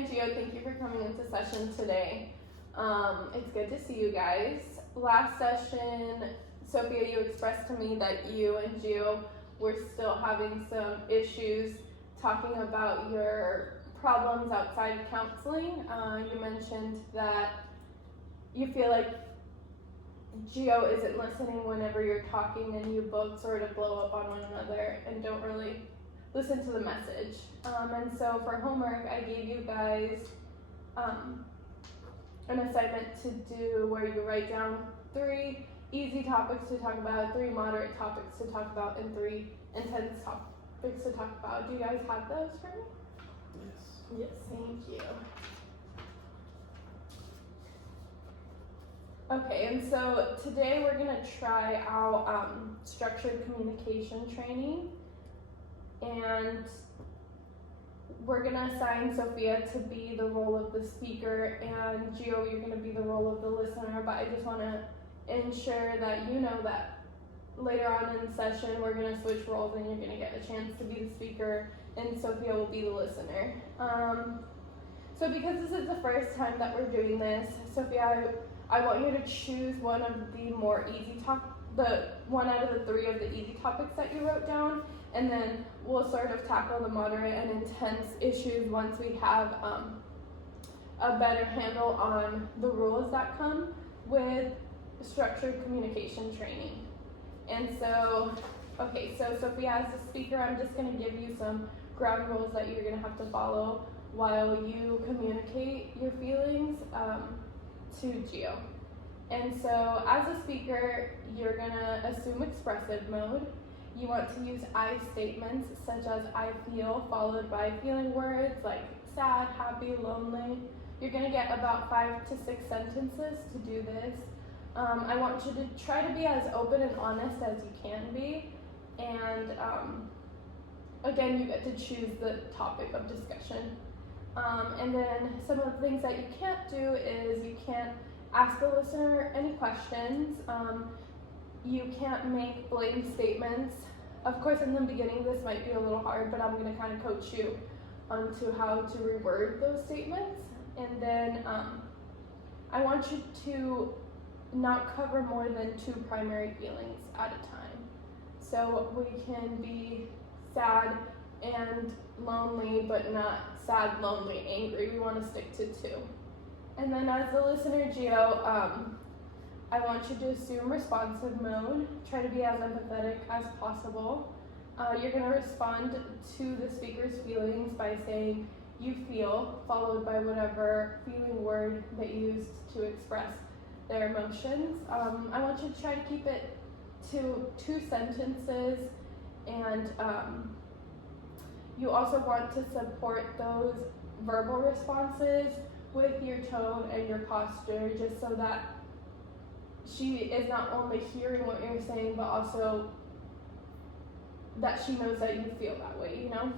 and Gio, thank you for coming into session today. It's good to see you guys. Last session, Sophia, you expressed to me that you and Gio were still having some issues talking about your problems outside of counseling. You mentioned that you feel like Gio isn't listening whenever you're talking, and you both sort of blow up on one another and don't really listen to the message. And so for homework, I gave you guys an assignment to do where you write down 3 easy topics to talk about, 3 moderate topics to talk about, and 3 intense topics to talk about. Do you guys have those for me? Yes. Yes, thank you. Okay, and so today we're gonna try out structured communication training, and we're gonna assign Sophia to be the role of the speaker, and Gio, you're gonna be the role of the listener. But I just wanna ensure that you know that later on in the session we're gonna switch roles, and you're gonna get a chance to be the speaker, and Sophia will be the listener. So because this is the first time that we're doing this, Sophia, I want you to choose one of the more easy the one out of the 3 of the easy topics that you wrote down, and then we'll sort of tackle the moderate and intense issues once we have a better handle on the rules that come with structured communication training. And so, okay, so Sophia, as the speaker, I'm just gonna give you some ground rules that you're gonna have to follow while you communicate your feelings to Gio. And so as a speaker, you're gonna assume expressive mode. You want to use I statements such as I feel, followed by feeling words like sad, happy, lonely. You're gonna get about 5 to 6 sentences to do this. I want you to try to be as open and honest as you can be. And again, you get to choose the topic of discussion. And then some of the things that you can't do is you can't ask the listener any questions. You can't make blame statements. Of course, in the beginning, this might be a little hard, but I'm going to kind of coach you onto how to reword those statements. And then I want you to not cover more than 2 primary feelings at a time. So we can be sad and lonely, but not sad, lonely, angry. We want to stick to 2. And then as the listener, Gio, I want you to assume responsive mode. Try to be as empathetic as possible. You're going to respond to the speaker's feelings by saying you feel, followed by whatever feeling word they used to express their emotions. I want you to try to keep it to 2 sentences, and you also want to support those verbal responses with your tone and your posture, just so that she is not only hearing what you're saying, but also that she knows that you feel that way, you know?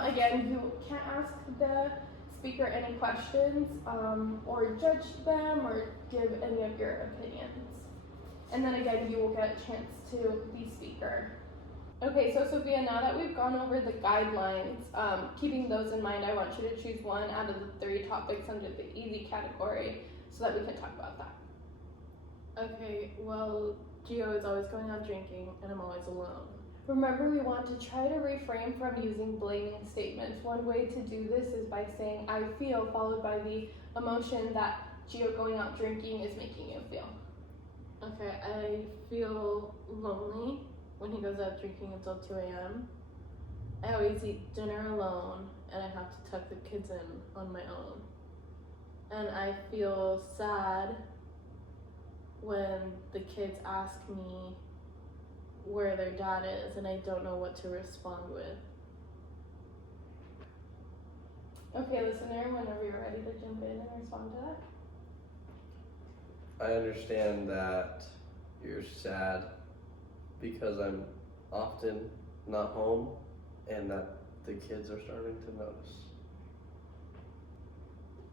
Again, you can't ask the speaker any questions or judge them or give any of your opinions. And then again, you will get a chance to be speaker. Okay, so Sophia, now that we've gone over the guidelines, keeping those in mind, I want you to choose one out of the 3 topics under the easy category so that we can talk about that. Okay, well, Gio is always going out drinking and I'm always alone. Remember, we want to try to refrain from using blaming statements. One way to do this is by saying I feel, followed by the emotion that Gio going out drinking is making you feel. Okay, I feel lonely when he goes out drinking until 2 a.m. I always eat dinner alone and I have to tuck the kids in on my own. And I feel sad when the kids ask me where their dad is and I don't know what to respond with. Okay, listener, whenever you're ready to jump in and respond to that. I understand that you're sad because I'm often not home and that the kids are starting to notice.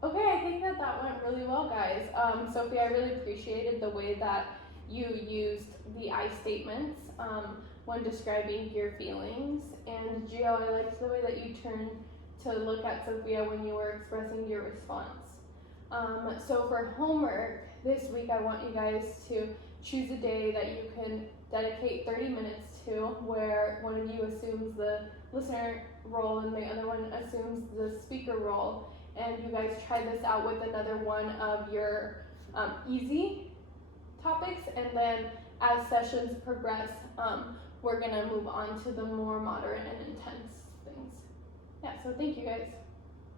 Okay, I think that went really well, guys. Sophie, I really appreciated the way that you used the I statements when describing your feelings. And Gio, I liked the way that you turned to look at Sophia when you were expressing your response. So for homework this week, I want you guys to choose a day that you can dedicate 30 minutes to, where one of you assumes the listener role and the other one assumes the speaker role, and you guys try this out with another one of your easy topics, and then as sessions progress, we're gonna move on to the more moderate and intense things. Yeah, so thank you guys.